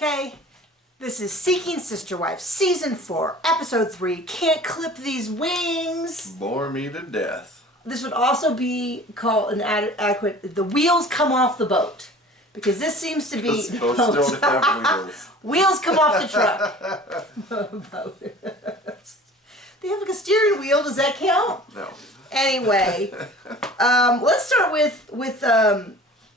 Okay, this is Seeking Sister Wife, Season 4, Episode 3, Can't Clip These Wings. Bore me to death. This would also be called an adequate, the wheels come off the boat. Because this seems to be... Those boats don't have wheels. Wheels come off the truck. They have like a steering wheel, does that count? No. Anyway, let's start with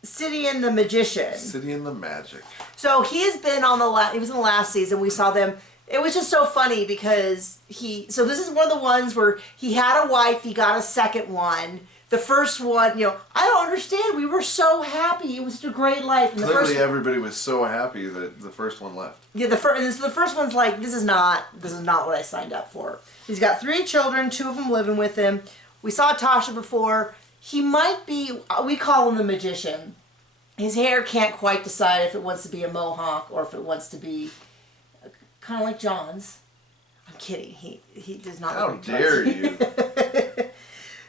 City and the Magician. City and the Magic. So he has been on he was in the last season. We saw them. It was just so funny because so this is one of the ones where he had a wife, he got a second one. The first one, I don't understand. We were so happy. It was such a great life. And Clearly everybody was so happy that the first one left. Yeah, the first one's like, this is not what I signed up for. He's got 3 children, 2 of them living with him. We saw Tasha before. He might be, we call him the Magician. His hair can't quite decide if it wants to be a mohawk or if it wants to be kind of like John's. I'm kidding. He does not. How dare you?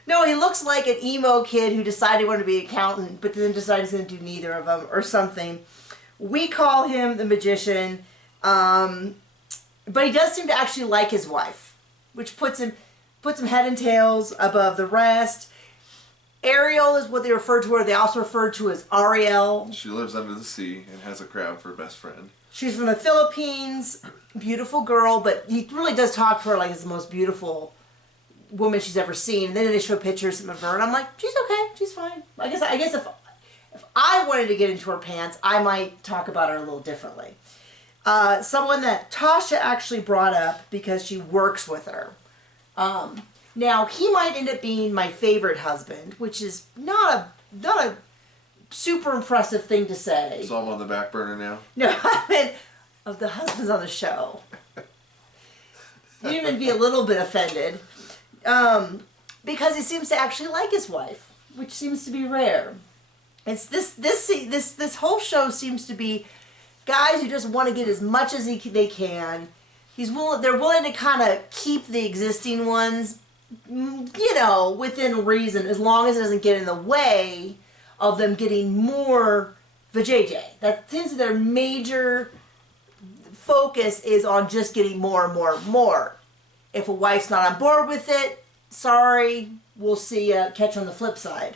No, he looks like an emo kid who decided he wanted to be an accountant, but then decided he's going to do neither of them or something. We call him the Magician, but he does seem to actually like his wife, which puts him head and tails above the rest. Ariel is what they refer to her. They also refer to as Ariel. She lives under the sea and has a crab for a best friend. She's from the Philippines. Beautiful girl, but he really does talk to her like it's the most beautiful woman she's ever seen. And then they show pictures of her, and I'm like, she's okay, she's fine. I guess if I wanted to get into her pants, I might talk about her a little differently. Someone that Tasha actually brought up because she works with her. Now, he might end up being my favorite husband, which is not a super impressive thing to say. So I'm on the back burner now? No, I mean, of the husbands on the show. You'd even be a little bit offended. Because he seems to actually like his wife, which seems to be rare. It's this whole show seems to be guys who just want to get as much as they can. They're willing to kind of keep the existing ones, within reason, as long as it doesn't get in the way of them getting more vajayjay. That seems to be their major focus is on just getting more and more and more. If a wife's not on board with it, sorry, we'll see you catch on the flip side.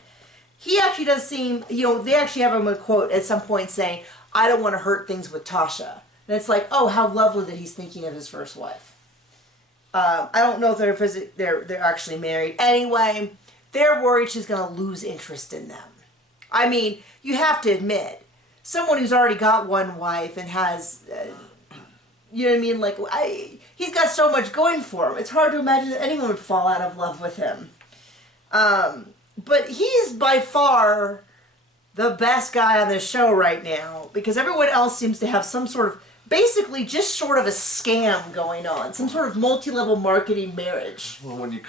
He actually does seem, they actually have him a quote at some point saying, I don't want to hurt things with Tasha. And it's like, oh, how lovely that he's thinking of his first wife. I don't know if they're actually married. Anyway, they're worried she's going to lose interest in them. I mean, you have to admit, someone who's already got one wife and has, you know what I mean? Like, he's got so much going for him. It's hard to imagine that anyone would fall out of love with him. But he's by far the best guy on this show right now because everyone else seems to have some sort of, basically just sort of a scam going on. Some sort of multi-level marketing marriage. Well, when you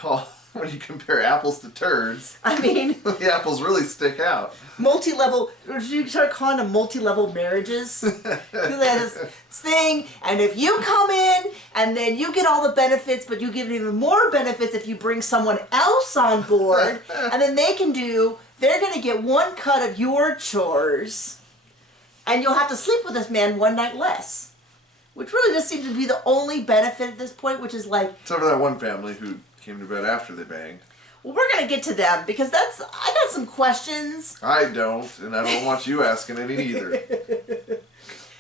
compare apples to turds, I mean, the apples really stick out. Multi-level, you start calling them multi-level marriages. This thing, and if you come in and then you get all the benefits, but you get even more benefits if you bring someone else on board, and then they're going to get one cut of your chores, and you'll have to sleep with this man one night less. Which really just seems to be the only benefit at this point, which is like... Except for that one family who came to bed after they banged. Well, we're going to get to them, because I got some questions. I don't, and I don't want you asking any either.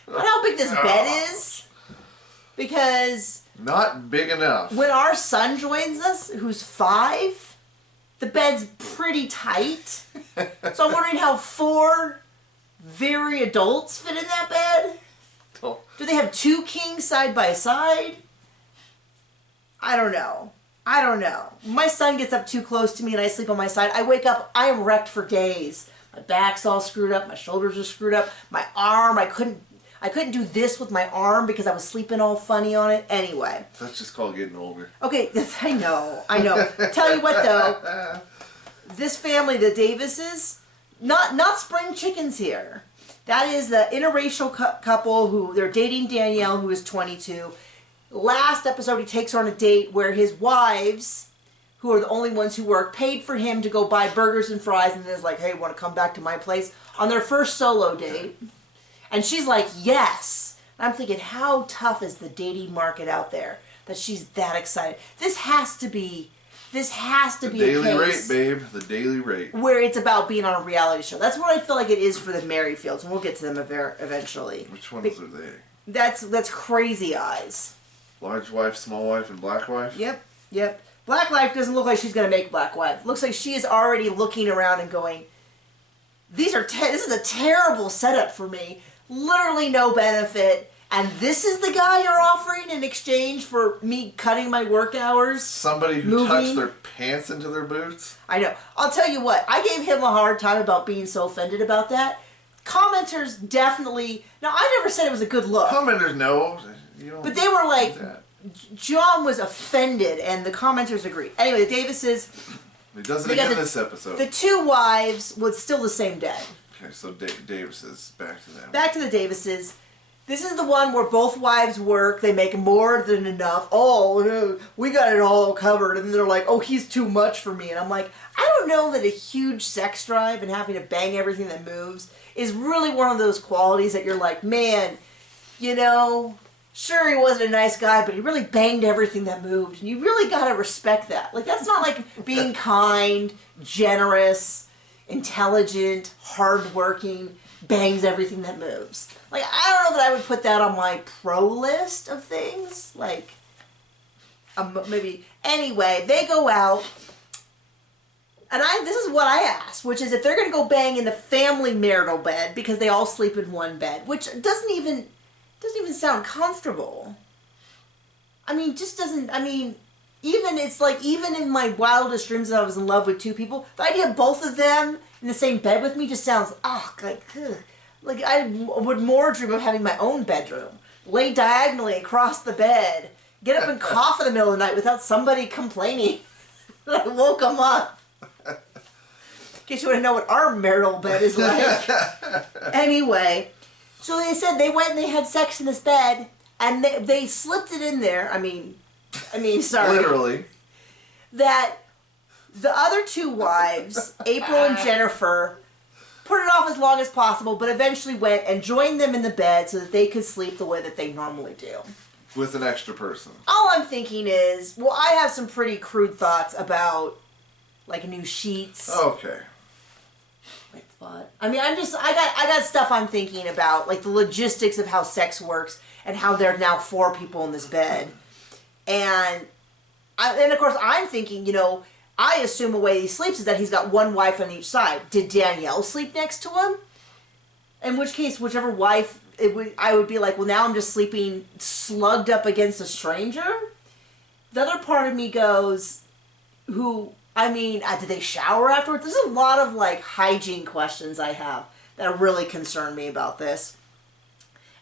But how big this bed is? Because... Not big enough. When our son joins us, who's 5, the bed's pretty tight. So I'm wondering how 4 very adults fit in that bed? Do they have 2 kings side by side? I don't know. My son gets up too close to me and I sleep on my side. I wake up, I am wrecked for days. My back's all screwed up, my shoulders are screwed up, my arm, I couldn't do this with my arm because I was sleeping all funny on it. Anyway. That's just called getting older. Okay, I know. Tell you what though, this family, the Davises, not spring chickens here. That is the interracial couple who they're dating Danielle, who is 22. Last episode, he takes her on a date where his wives, who are the only ones who work, paid for him to go buy burgers and fries, and then is like, hey, want to come back to my place? On their first solo date. And she's like, yes. And I'm thinking, how tough is the dating market out there that she's that excited? This has to be a daily case rate, babe. The daily rate. where it's about being on a reality show. That's what I feel like it is for the Merrifields, and we'll get to them eventually. Which ones are they? That's Crazy Eyes. Large wife, small wife, and black wife? Yep. Black Wife doesn't look like she's going to make Black Wife. Looks like she is already looking around and going, this is a terrible setup for me. Literally no benefit. And this is the guy you're offering in exchange for me cutting my work hours? Somebody who tucks their pants into their boots? I know. I'll tell you what. I gave him a hard time about being so offended about that. Commenters definitely... Now, I never said it was a good look. Commenters know. But they were like... John was offended, and the commenters agreed. Anyway, the Davises... He does it again this episode. The two wives was still the same day. Okay, so Davises, back to them. Back to the Davises. This is the one where both wives work. They make more than enough. Oh, we got it all covered. And they're like, oh, he's too much for me. And I'm like, I don't know that a huge sex drive and having to bang everything that moves is really one of those qualities that you're like, man, sure, he wasn't a nice guy, but he really banged everything that moved. And you really got to respect that. Like, that's not like being kind, generous, intelligent, hardworking, bangs everything that moves. Like, I don't know that I would put that on my pro list of things. Like, maybe. Anyway, they go out. And this is what I asked, which is if they're going to go bang in the family marital bed because they all sleep in one bed, which doesn't even sound comfortable. I mean, even in my wildest dreams that I was in love with two people, the idea of both of them in the same bed with me just sounds, like I would more dream of having my own bedroom. Lay diagonally across the bed, get up and cough in the middle of the night without somebody complaining that I woke them up. In case you want to know what our marital bed is like. Anyway, so they said they went and they had sex in this bed, and they slipped it in there. I mean, sorry. Literally. That the other two wives, April and Jennifer, put it off as long as possible, but eventually went and joined them in the bed so that they could sleep the way that they normally do. With an extra person. All I'm thinking is, well, I have some pretty crude thoughts about, like, new sheets. Okay. I mean, I got stuff I'm thinking about, like the logistics of how sex works and how there are now 4 people in this bed. And of course I'm thinking, I assume the way he sleeps is that he's got one wife on each side. Did Danielle sleep next to him? In which case, whichever wife, I would be like, well, now I'm just sleeping slugged up against a stranger? The other part of me goes, did they shower afterwards? There's a lot of, hygiene questions I have that really concern me about this.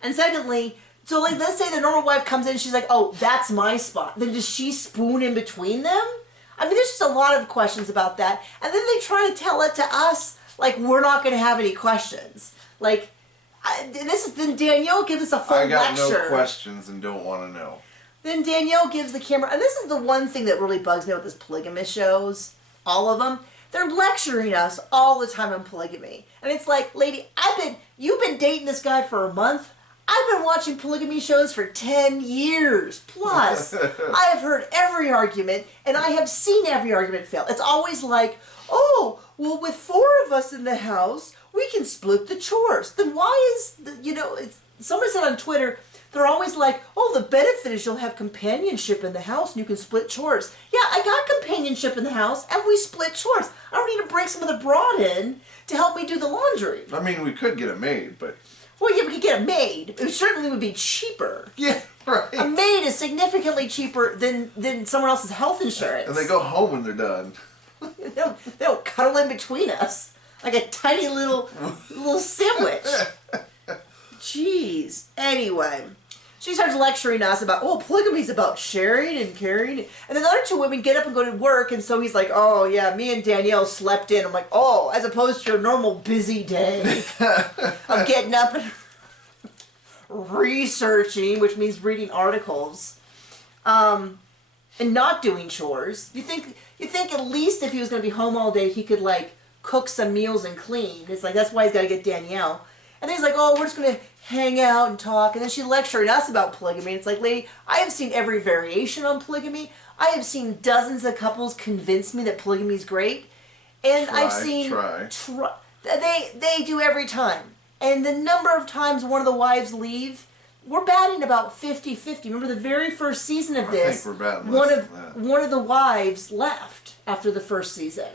And secondly, so, let's say the normal wife comes in, she's like, oh, that's my spot. Then does she spoon in between them? I mean, there's just a lot of questions about that. And then they try to tell it to us like we're not going to have any questions. Then Danielle gives us a full lecture. I got no questions and don't want to know. Then Danielle gives the camera, and this is the one thing that really bugs me with this polygamous shows, all of them. They're lecturing us all the time on polygamy. And it's like, lady, you've been dating this guy for a month. I've been watching polygamy shows for 10 years plus. I have heard every argument, and I have seen every argument fail. It's always like, oh, well, with 4 of us in the house, we can split the chores. Then why is, somebody said on Twitter, they're always like, oh, the benefit is you'll have companionship in the house and you can split chores. Yeah, I got companionship in the house and we split chores. I don't need to bring some of the broad in to help me do the laundry. I mean, we could get a maid, but... Well, yeah, we could get a maid. It certainly would be cheaper. Yeah, right. A maid is significantly cheaper than someone else's health insurance. And they go home when they're done. They'll cuddle in between us like a tiny little sandwich. Jeez. Anyway, she starts lecturing us about, polygamy's about sharing and caring. And then the other 2 women get up and go to work, and so he's like, oh, yeah, me and Danielle slept in. I'm like, oh, as opposed to your normal busy day of getting up and researching, which means reading articles, and not doing chores. You think at least if he was going to be home all day, he could, cook some meals and clean. It's like, that's why he's got to get Danielle. And then he's like, oh, we're just going to hang out and talk, and then she's lecturing us about polygamy. It's like, lady, I have seen every variation on polygamy. I have seen dozens of couples convince me that polygamy is great, and I've seen they do every time. And the number of times one of the wives leave, we're batting about 50-50. Remember the very first season of this, I think we're batting less than that. One of the wives left after the first season.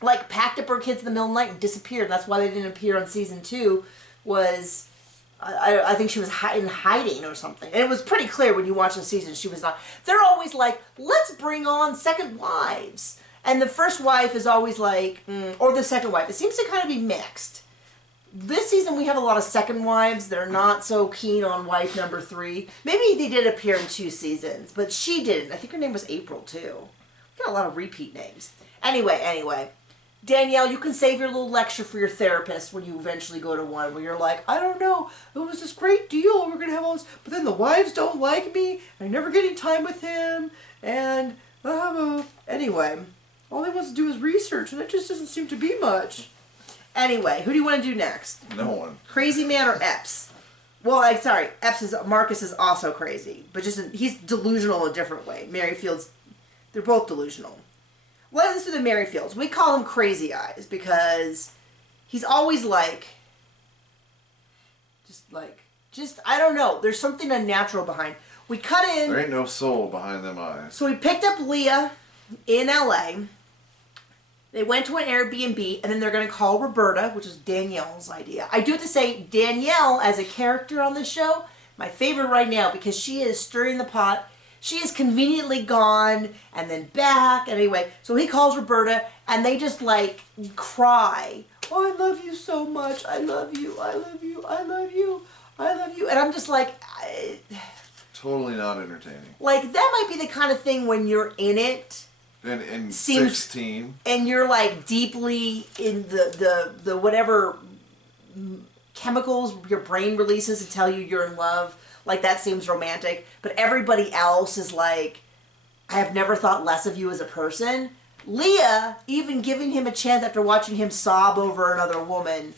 Like, packed up her kids in the middle of the night and disappeared. That's why they didn't appear on season 2, was, I think she was in hiding or something. And it was pretty clear when you watch the season she was not. They're always like, let's bring on second wives. And the first wife is always like, or the second wife. It seems to kind of be mixed. This season we have a lot of second wives that are not so keen on wife number 3. Maybe they did appear in 2 seasons, but she didn't. I think her name was April, too. We got a lot of repeat names. Anyway. Danielle, you can save your little lecture for your therapist when you eventually go to one where you're like, I don't know, it was this great deal, we're going to have all this, but then the wives don't like me, I never get any time with him, and, anyway, all he wants to do is research, and it just doesn't seem to be much. Anyway, who do you want to do next? No one. Crazy Man or Epps? Well, sorry, Marcus is also crazy, but he's delusional in a different way. Merrifield's, they're both delusional. Let's do the Merrifields. We call him Crazy Eyes because he's always like, I don't know. There's something unnatural behind. We cut in. There ain't no soul behind them eyes. So we picked up Leah in LA. They went to an Airbnb, and then they're going to call Roberta, which is Danielle's idea. I do have to say, Danielle, as a character on the show, my favorite right now, because she is stirring the pot. She is conveniently gone, and then back. Anyway, so he calls Roberta, and they just, like, cry. Oh, I love you so much. I love you. I love you. I love you. I love you. And I'm just like... Totally not entertaining. Like, that might be the kind of thing when you're in it... And 16. And you're like deeply in the whatever chemicals your brain releases to tell you you're in love. Like, that seems romantic. But everybody else is like, I have never thought less of you as a person. Leah, even giving him a chance after watching him sob over another woman,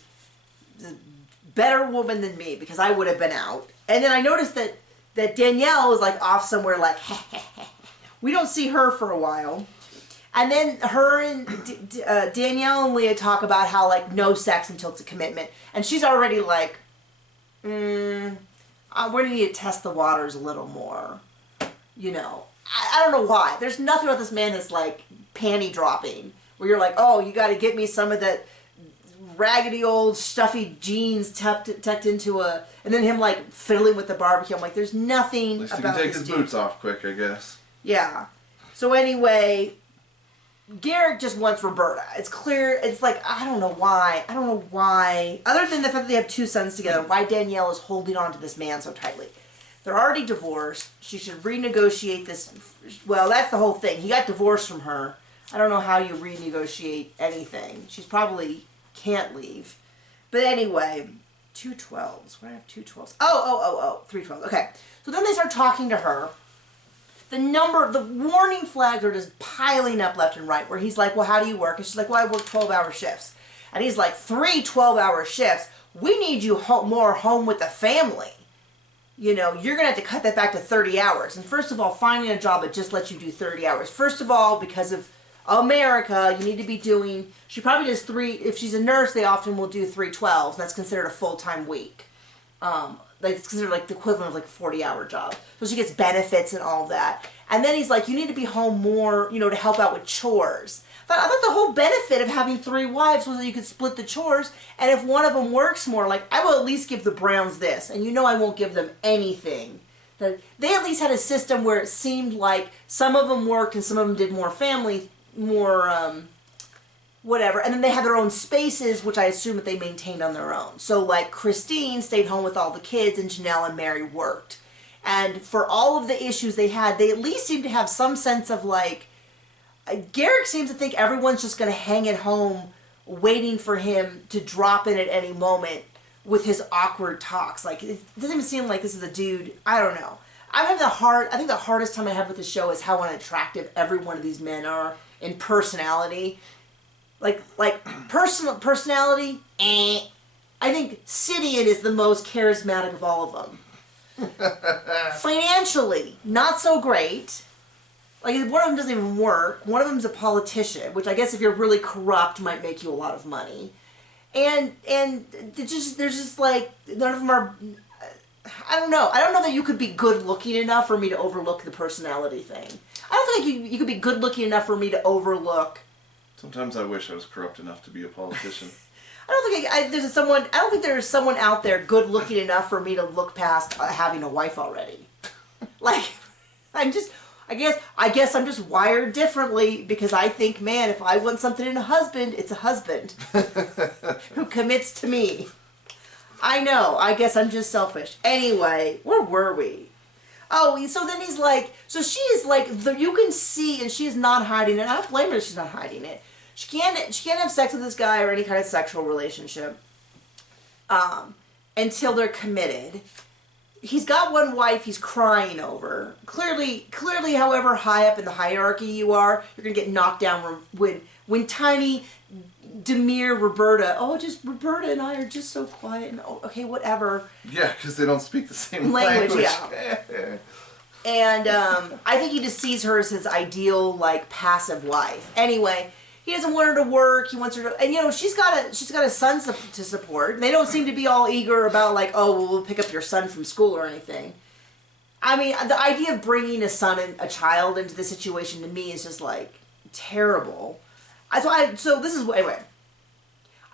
better woman than me, because I would have been out. And then I noticed that Danielle is like off somewhere like, we don't see her for a while. And then her and Danielle and Leah talk about how, like, no sex until it's a commitment. And she's already like, we're going to need to test the waters a little more. You know. I don't know why. There's nothing about this man that's, like, panty dropping. Where you're like, oh, you got to get me some of that raggedy old stuffy jeans tucked into a... And then him, like, fiddling with the barbecue. I'm like, there's nothing about this dude. At least he can take his boots off quick, I guess. Yeah. So anyway... Garrick just wants Roberta. It's clear. It's like, I don't know why. Other than the fact that they have 2 sons together, why Danielle is holding on to this man so tightly. They're already divorced. She should renegotiate this. Well, that's the whole thing. He got divorced from her. I don't know how you renegotiate anything. She's probably can't leave. But anyway, 2 12s. Why do I have 2 12s? Oh, 3 12s. Okay. So then they start talking to her. The warning flags are just piling up left and right, where he's like, well, how do you work? And she's like, well, I work 12-hour shifts. And he's like, 3 12-hour shifts? We need you more home with the family. You know, you're going to have to cut that back to 30 hours. And first of all, finding a job that just lets you do 30 hours. First of all, because of America, you need to be doing, she probably does 3, if she's a nurse, they often will do 3 12s. That's considered a full-time week. It's considered like the equivalent of like a 40-hour job. So she gets benefits and all that. And then he's like, you need to be home more, you know, to help out with chores. I thought the whole benefit of having 3 wives was that you could split the chores. And if one of them works more, like, I will at least give the Browns this. And you know I won't give them anything. They at least had a system where it seemed like some of them worked and some of them did more family, whatever, and then they have their own spaces, which I assume that they maintained on their own. So, like, Christine stayed home with all the kids, and Janelle and Mary worked. And for all of the issues they had, they at least seemed to have some sense of, like, Garrick seems to think everyone's just going to hang at home waiting for him to drop in at any moment with his awkward talks. Like, it doesn't even seem like this is a dude, I don't know. I think the hardest time I have with the show is how unattractive every one of these men are in personality. Like personality, I I think Sidian is the most charismatic of all of them. Financially, not so great. Like, one of them doesn't even work. One of them's a politician, which I guess if you're really corrupt might make you a lot of money. And there's just like, none of them are, I don't know. I don't know that you could be good looking enough for me to overlook the personality thing. I don't think you could be good looking enough for me to overlook. Sometimes I wish I was corrupt enough to be a politician. I don't think there's someone out there good looking enough for me to look past having a wife already. Like, I guess I'm just wired differently, because I think, man, if I want something in a husband, it's a husband who commits to me. I know. I guess I'm just selfish. Anyway, where were we? Oh, so then he's like, so she is like, you can see, and she is not hiding it. I don't blame her if she's not hiding it. She can't have sex with this guy or any kind of sexual relationship until they're committed. He's got one wife he's crying over. Clearly, however high up in the hierarchy you are, you're going to get knocked down when tiny, demure Roberta, Roberta and I are just so quiet, and okay, whatever. Yeah, because they don't speak the same language. Yeah. And I think he just sees her as his ideal, like, passive wife. Anyway, he doesn't want her to work. He wants her to, and she's got a son to support. They don't seem to be all eager about, like, oh, well, we'll pick up your son from school or anything. I mean, the idea of bringing a son and a child into the situation, to me, is just, like, terrible. So this is, anyway,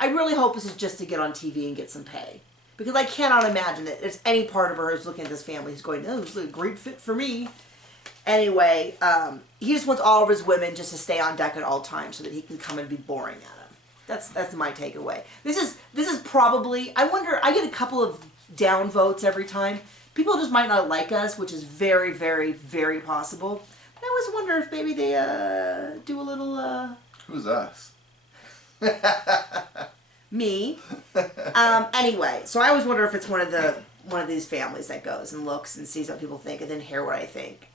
I really hope this is just to get on TV and get some pay. Because I cannot imagine that there's any part of her who's looking at this family who's going, oh, this is a great fit for me. Anyway, he just wants all of his women just to stay on deck at all times so that he can come and be boring at them. That's my takeaway. This is probably, I wonder, I get a couple of down votes every time. People just might not like us, which is very, very, very possible. But I always wonder if maybe they do a little... Who's us? Me. Anyway, so I always wonder if it's one of these families that goes and looks and sees what people think and then hear what I think.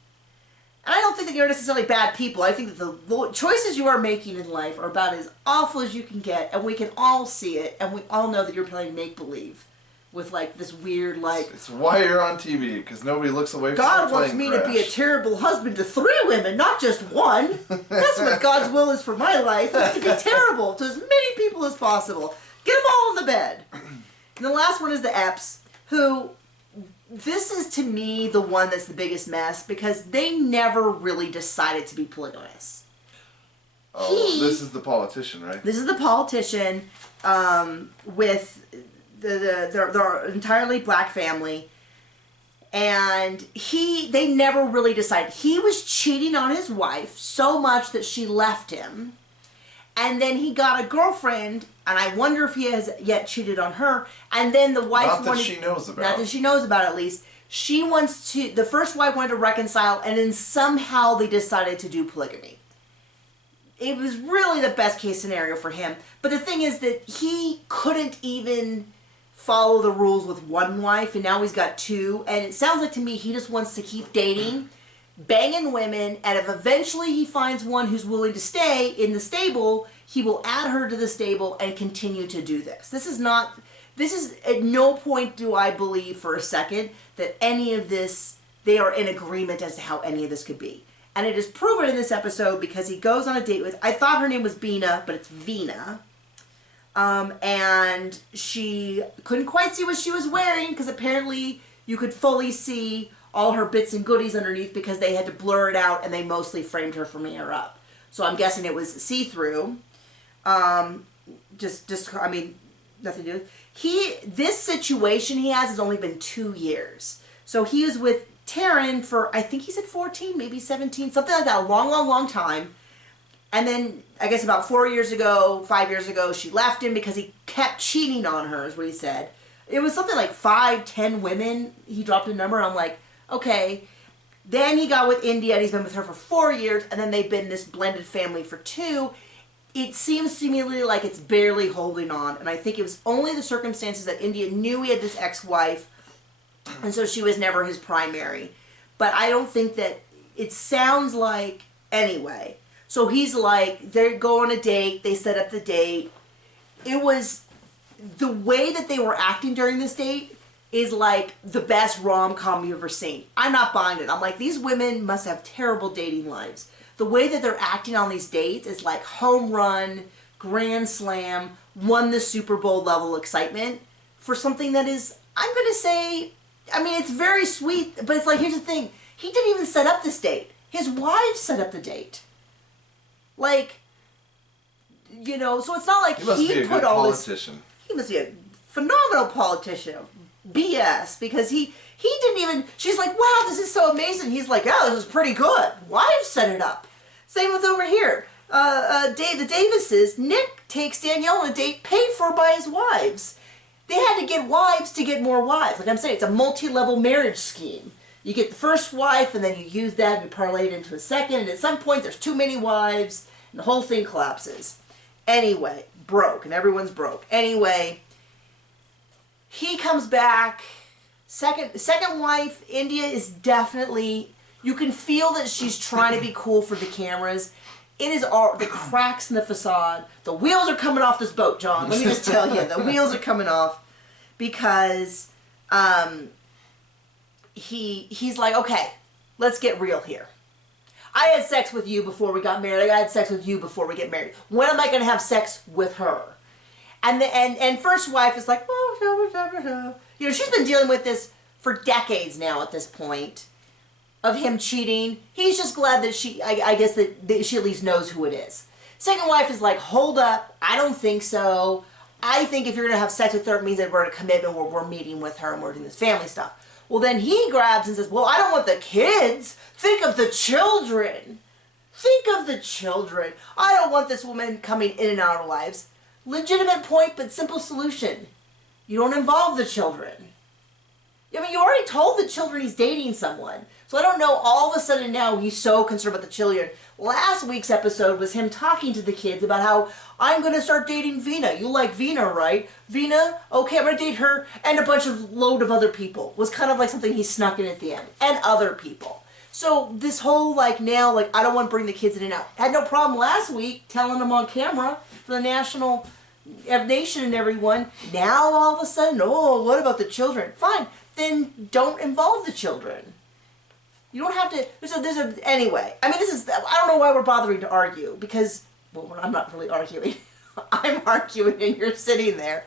And I don't think that you're necessarily bad people. I think that the choices you are making in life are about as awful as you can get, and we can all see it, and we all know that you're playing make-believe with, like, this weird, like... It's why you're on TV, because nobody looks away from God wants me to be a terrible husband to 3 women, not just one. That's what God's will is for my life, is to be terrible to as many people as possible. Get them all in the bed. And the last one is the Epps, who... This is, to me, the one that's the biggest mess, because they never really decided to be polygamous. Oh, this is the politician, right? This is the politician with their entirely black family. And they never really decided. He was cheating on his wife so much that she left him. And then he got a girlfriend, and I wonder if he has yet cheated on her. And then the wife Not that she knows about. Not that she knows about, at least. The first wife wanted to reconcile, and then somehow they decided to do polygamy. It was really the best case scenario for him. But the thing is that he couldn't even follow the rules with one wife, and now he's got 2. And it sounds like to me he just wants to keep dating, banging women, and if eventually he finds one who's willing to stay in the stable, he will add her to the stable and continue to do this. This is at no point do I believe for a second that any of this, they are in agreement as to how any of this could be. And it is proven in this episode because he goes on a date with, I thought her name was Bina, but it's Vina. And she couldn't quite see what she was wearing because apparently you could fully see all her bits and goodies underneath because they had to blur it out and they mostly framed her from here up. So I'm guessing it was see-through. I mean, nothing to do with. This situation he has only been 2 years. So he was with Taryn for, I think he said 14, maybe 17, something like that, a long, long, long time. And then, I guess about 5 years ago, she left him because he kept cheating on her, is what he said. It was something like 5, 10 women. He dropped a number, and I'm like, okay. Then he got with India, and he's been with her for 4 years, and then they've been this blended family for 2. It seems to me like it's barely holding on, and I think it was only the circumstances that India knew he had this ex-wife, and so she was never his primary. But I don't think that, it sounds like, anyway. So he's like, they go on a date, they set up the date. It was the way that they were acting during this date is like the best rom-com you've ever seen. I'm not buying it. I'm like, these women must have terrible dating lives. The way that they're acting on these dates is like home run, grand slam, won the Super Bowl level excitement for something that is, I'm going to say, I mean, it's very sweet, but it's like, here's the thing. He didn't even set up this date. His wife set up the date. Like, you know, so it's not like he must be a put good all politician. He must be a phenomenal politician. BS, because he didn't even, she's like, wow, this is so amazing. He's like, oh, this is pretty good. Wife set it up. Same with over here. The Davises, Nick takes Danielle on a date paid for by his wives. They had to get wives to get more wives. Like I'm saying, it's a multi-level marriage scheme. You get the first wife, and then you use that and you parlay it into a second, and at some point there's too many wives, and the whole thing collapses. Anyway, broke, and everyone's broke. Anyway, he comes back. Second wife, India, is definitely, you can feel that she's trying to be cool for the cameras. It is all the cracks in the facade. The wheels are coming off this boat, John. Let me just tell you, the wheels are coming off because he's like, okay, let's get real here. I had sex with you before we got married. I had sex with you before we get married. When am I going to have sex with her? And first wife is like, oh, you know, she's been dealing with this for decades now at this point of him cheating. He's just glad that I guess that she at least knows who it is. Second wife is like, hold up, I don't think so. I think if you're going to have sex with her, it means that we're in a commitment where we're meeting with her and we're doing this family stuff. Well, then he grabs and says, well, I don't want the kids. Think of the children. Think of the children. I don't want this woman coming in and out of our lives. Legitimate point, but simple solution. You don't involve the children. I mean, you already told the children he's dating someone. So I don't know, all of a sudden now he's so concerned about the children. Last week's episode was him talking to the kids about how, I'm going to start dating Vina. You like Vina, right? Vina? Okay, I'm going to date her and a load of other people. Was kind of like something he snuck in at the end. And other people. So this whole, like, now, like, I don't want to bring the kids in and out. Had no problem last week telling them on camera for the nation and everyone. Now all of a sudden, oh, what about the children? Fine, then don't involve the children. You don't have to, anyway. I mean, I don't know why we're bothering to argue, because, well, I'm not really arguing. I'm arguing and you're sitting there.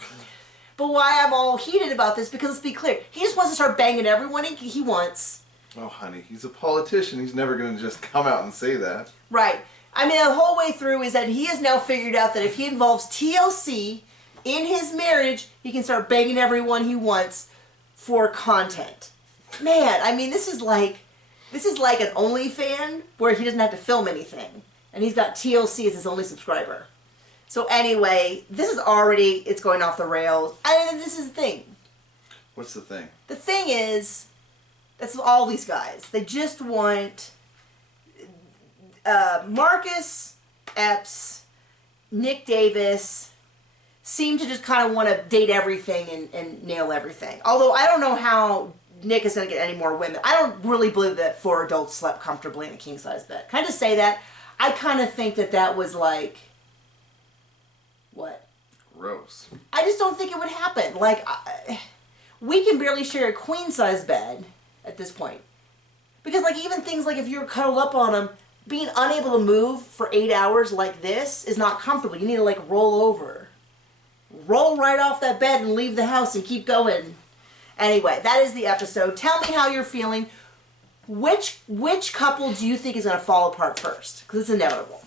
But why I'm all heated about this, because let's be clear, he just wants to start banging everyone he wants. Oh, honey, he's a politician. He's never going to just come out and say that. Right. I mean, the whole way through is that he has now figured out that if he involves TLC in his marriage, he can start banging everyone he wants for content. Man, I mean, this is like an OnlyFans where he doesn't have to film anything. And he's got TLC as his only subscriber. So anyway, it's going off the rails. And this is the thing. What's the thing? The thing is, that's all these guys. They just want Marcus Epps, Nick Davis, seem to just kind of want to date everything and nail everything. Although I don't know how Nick is going to get any more women. I don't really believe that 4 adults slept comfortably in a king-size bed. Can I just say that? I kind of think that was like, what? Gross. I just don't think it would happen. Like, we can barely share a queen-size bed at this point. Because, like, even things like if you're cuddled up on him, being unable to move for 8 hours like this is not comfortable. You need to, like, roll over. Roll right off that bed and leave the house and keep going. Anyway, that is the episode. Tell me how you're feeling. Which couple do you think is going to fall apart first? Because it's inevitable.